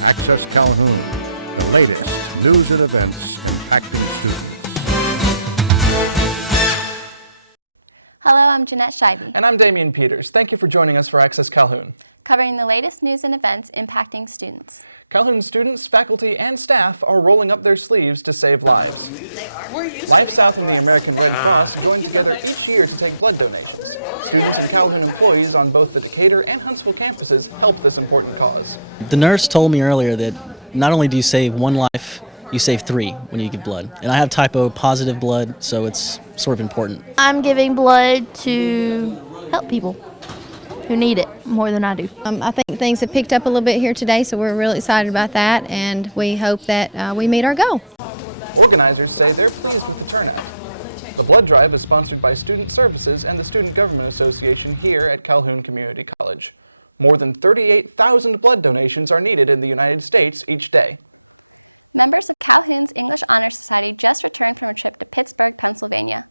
Access Calhoun, the latest news and events impacting students. Hello, I'm Jeanette Scheibe. And I'm Damian Peters. Thank you for joining us for Access Calhoun, covering the latest news and events impacting students. Calhoun students, faculty, and staff are rolling up their sleeves to save lives. Life South and the American Red Cross join together each year to take blood donations. Students and Calhoun employees on both the Decatur and Huntsville campuses help this important cause. The nurse told me earlier that not only do you save one life, you save three when you give blood. And I have type O positive blood, so it's sort of important. I'm giving blood to help people who need it more than I do. I think things have picked up a little bit here today, so we're really excited about that, and we hope that we meet our goal. Organizers say they're pleased with the turnout. The blood drive is sponsored by Student Services and the Student Government Association here at Calhoun Community College. More than 38,000 blood donations are needed in the United States each day. Members of Calhoun's English Honor Society just returned from a trip to Pittsburgh, Pennsylvania.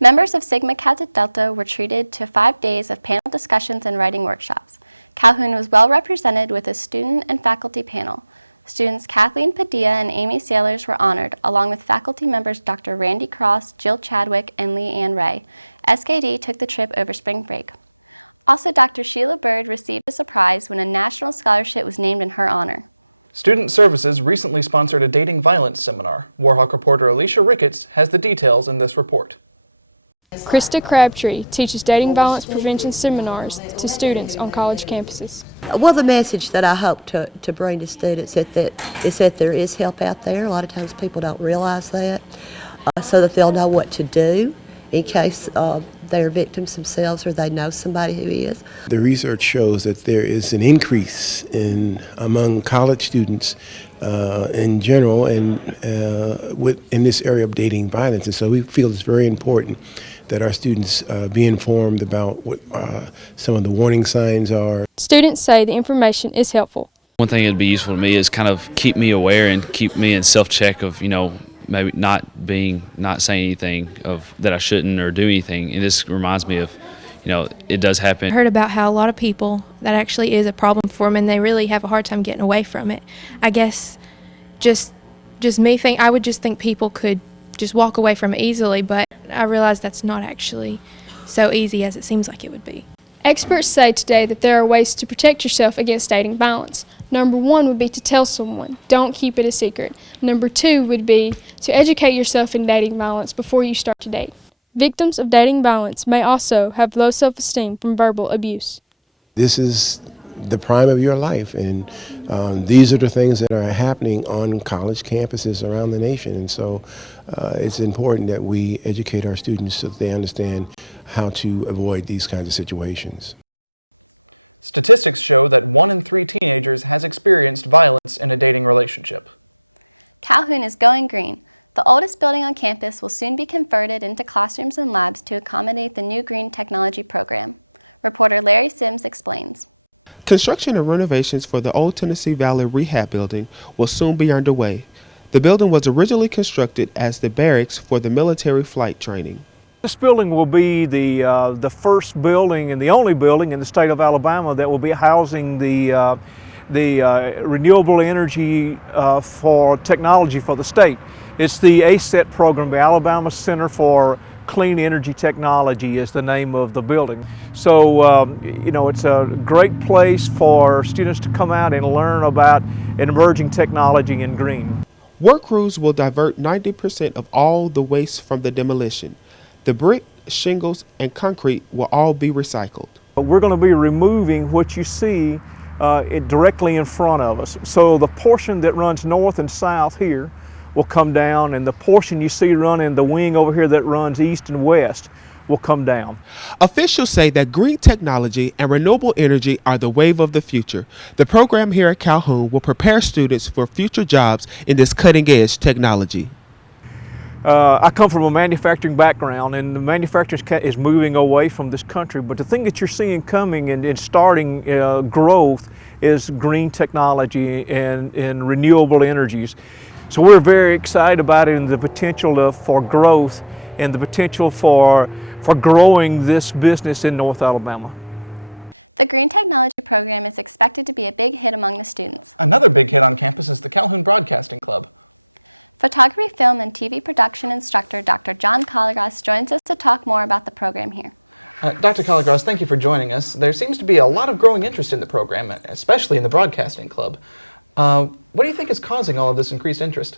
Members of Sigma Kappa Delta were treated to 5 days of panel discussions and writing workshops. Calhoun was well represented with a student and faculty panel. Students Kathleen Padilla and Amy Sailors were honored, along with faculty members Dr. Randy Cross, Jill Chadwick, and Lee Ann Ray. SKD took the trip over spring break. Also, Dr. Sheila Bird received a surprise when a national scholarship was named in her honor. Student Services recently sponsored a dating violence seminar. Warhawk reporter Alicia Ricketts has the details in this report. Krista Crabtree teaches dating violence prevention seminars to students on college campuses. Well, the message that I hope to bring to students is that there is help out there. A lot of times people don't realize that, so that they'll know what to do in case they're victims themselves or they know somebody who is. The research shows that there is an increase among college students in general and in this area of dating violence. And so we feel it's very important that our students be informed about what some of the warning signs are. Students say the information is helpful. One thing that'd be useful to me is kind of keep me aware and keep me in self-check of, maybe not saying anything that I shouldn't or do anything. And this reminds me of, it does happen. I heard about how a lot of people, that actually is a problem for them and they really have a hard time getting away from it. I guess I would just think people could just walk away from it easily, but I realize that's not actually so easy as it seems like it would be. Experts say today that there are ways to protect yourself against dating violence. Number 1 would be to tell someone. Don't keep it a secret. Number 2 would be to educate yourself in dating violence before you start to date. Victims of dating violence may also have low self-esteem from verbal abuse. This is the prime of your life, and these are the things that are happening on college campuses around the nation. And so it's important that we educate our students so that they understand how to avoid these kinds of situations. Statistics show that 1 in 3 teenagers has experienced violence in a dating relationship. Calhoun is going green. The oldest building on campus will soon be converted into classrooms and labs to accommodate the new green technology program. Reporter Larry Sims explains. Construction and renovations for the Old Tennessee Valley Rehab Building will soon be underway. The building was originally constructed as the barracks for the military flight training. This building will be the first building and the only building in the state of Alabama that will be housing the renewable energy for technology for the state. It's the ACET program, the Alabama Center for Clean Energy Technology is the name of the building. So, it's a great place for students to come out and learn about an emerging technology in green. Work crews will divert 90% of all the waste from the demolition. The brick, shingles, and concrete will all be recycled. We're going to be removing what you see directly in front of us. So the portion that runs north and south here will come down, and the portion you see running the wing over here that runs east and west will come down. Officials say that green technology and renewable energy are the wave of the future. The program here at Calhoun will prepare students for future jobs in this cutting-edge technology. I come from a manufacturing background, and the manufacturing is moving away from this country, but the thing that you're seeing coming and starting growth is green technology and renewable energies. So we're very excited about it and the potential for growth and the potential for growing this business in North Alabama. The Green Technology program is expected to be a big hit among the students. Another big hit on campus is the Calhoun Broadcasting Club. Photography, film, and TV production instructor Dr. John Collegras joins us to talk more about the program here. Dr. Collegras, thank you for joining us. There seems to be a lot of growing interest in the program, especially in the Broadcasting Club. What do you think is causing all of this increased interest?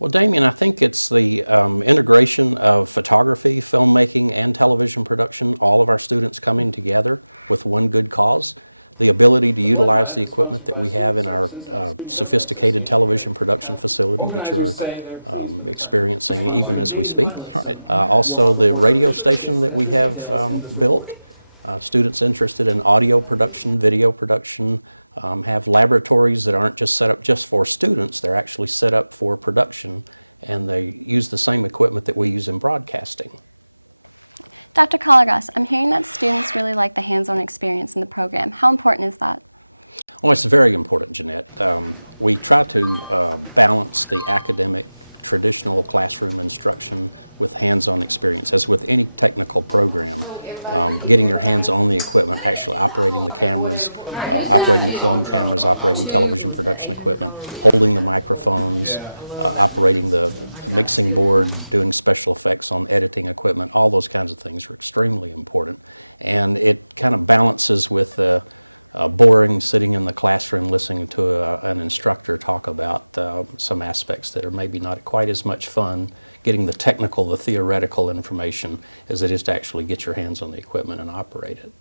Well, Damien, I think it's the integration of photography, filmmaking, and television production, all of our students coming together with one good cause. The ability to utilize the equipment that we have in our sophisticated television production facility that you're experiencing even as we speak. Right. Also the radio station that we have built. Students interested in audio production, video production, have laboratories that aren't just set up just for students, they're actually set up for production, and they use the same equipment that we use in broadcasting. Dr. Collegras, I'm hearing that students really like the hands-on experience in the program. How important is that? Well, it's very important, Jeanette. We try to balance the academic, traditional classroom instruction with hands-on experience. As with any technical program, getting your hands on the equipment, actually operating the cameras, operating the film cameras, operating television production equipment, holding the microphones, operating the mixing board, doing special effects on editing equipment, all those kinds of things are extremely important. And it kind of balances with boring sitting in the classroom listening to an instructor talk about some aspects that are maybe not quite as much fun, getting the technical, the theoretical information as it is to actually get your hands on the equipment and operate it.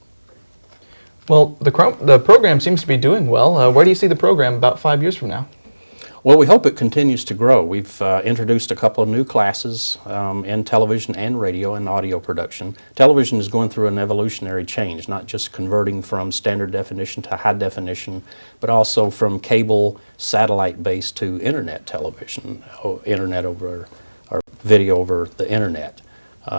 Well, the program seems to be doing well. Where do you see the program about 5 years from now? Well, we hope it continues to grow. We've introduced a couple of new classes in television and radio and audio production. Television is going through an evolutionary change, not just converting from standard definition to high definition, but also from cable satellite-based to internet television, internet over, or video over the internet.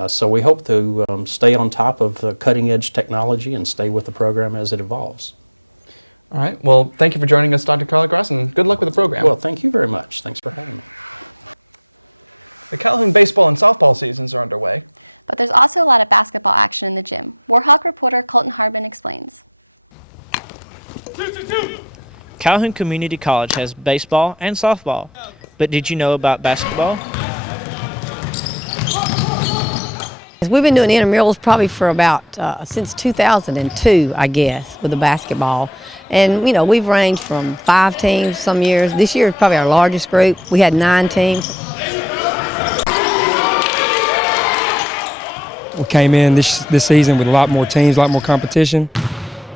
So we hope to stay on top of the cutting-edge technology and stay with the program as it evolves. All right. Well, thank you for joining us, Dr. Collegras, and good luck with the program. Well, thank you very much. Thanks for having me. The Calhoun baseball and softball seasons are underway. But there's also a lot of basketball action in the gym. Warhawk reporter Colton Harbin explains. Calhoun Community College has baseball and softball. But did you know about basketball? We've been doing intramurals probably for about since 2002, I guess, with the basketball. And, you know, we've ranged from 5 teams some years. This year is probably our largest group. We had 9 teams. We came in this season with a lot more teams, a lot more competition.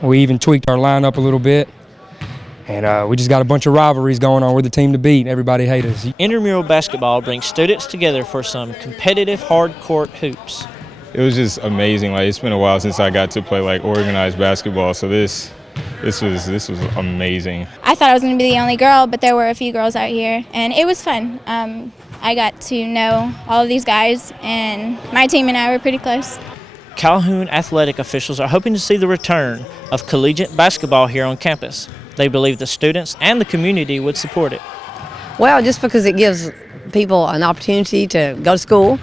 We even tweaked our lineup a little bit. And we just got a bunch of rivalries going on. We're the team to beat. Everybody hates us. Intramural basketball brings students together for some competitive hard-court hoops. It was just amazing. Like, it's been a while since I got to play like organized basketball, so this was amazing. I thought I was going to be the only girl, but there were a few girls out here, and it was fun. I got to know all of these guys, and my team and I were pretty close. Calhoun athletic officials are hoping to see the return of collegiate basketball here on campus. They believe the students and the community would support it. Well, just because it gives people an opportunity to go to school.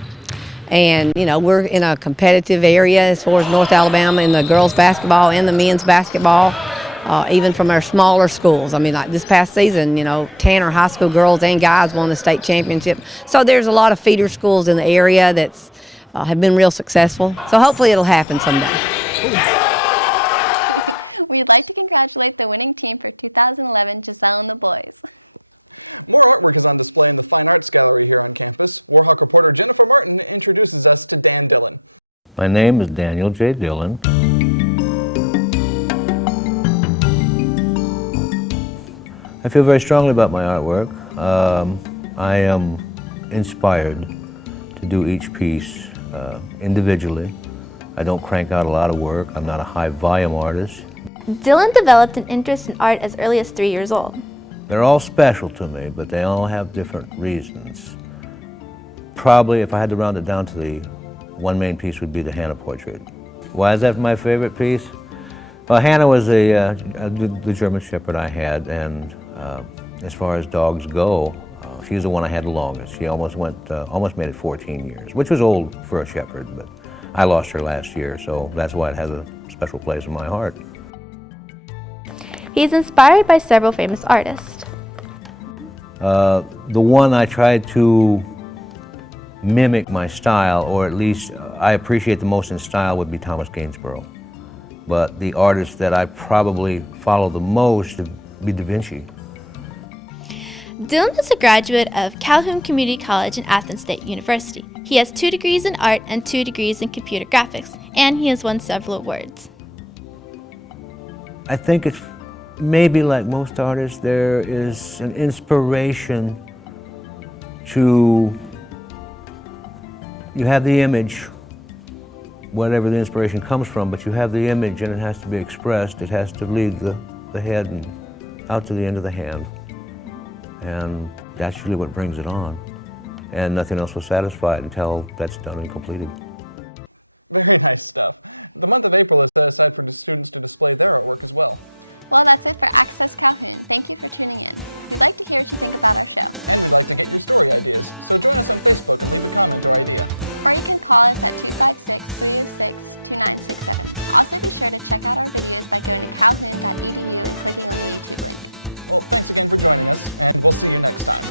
And, you know, we're in a competitive area as far as North Alabama in the girls' basketball and the men's basketball, even from our smaller schools. I mean, like this past season, you know, Tanner High School girls and guys won the state championship. So there's a lot of feeder schools in the area that's have been real successful. So hopefully it'll happen someday. We'd like to congratulate the winning team for 2011, Giselle and the boys. More artwork is on display in the Fine Arts Gallery here on campus. Warhawk reporter Jennifer Martin introduces us to Dan Dillon. My name is Daniel J. Dillon. I feel very strongly about my artwork. I am inspired to do each piece individually. I don't crank out a lot of work. I'm not a high volume artist. Dylan developed an interest in art as early as 3 years old. They're all special to me, but they all have different reasons. Probably, if I had to round it down to the one main piece, would be the Hannah portrait. Why is that my favorite piece? Well, Hannah was the German Shepherd I had, and as far as dogs go, she's the one I had the longest. She almost made it 14 years, which was old for a Shepherd, but I lost her last year, so that's why it has a special place in my heart. He is inspired by several famous artists. The one I tried to mimic my style, or at least I appreciate the most in style, would be Thomas Gainsborough. But the artist that I probably follow the most would be Da Vinci. Dylan is a graduate of Calhoun Community College and Athens State University. He has 2 degrees in art and 2 degrees in computer graphics, and he has won several awards. I think it's maybe like most artists, there is an inspiration to, you have the image, whatever the inspiration comes from, but you have the image and it has to be expressed. It has to leave the head and out to the end of the hand. And that's usually what brings it on. And nothing else will satisfy it until that's done and completed. Very nice stuff. The month of April is set aside for the students to display their artwork as well. Well, that's it for Access Calhoun. Thank you for tuning in. We'd like to hear what you think about our show. And we'd like to get your story ideas, so join us on Facebook and leave a comment or idea. Or you can call us at 256-306-2967. Also be sure to check out our videos by going to calhoun.edu and clicking on the YouTube link. Well, thanks again for joining us, and we'll see you next time.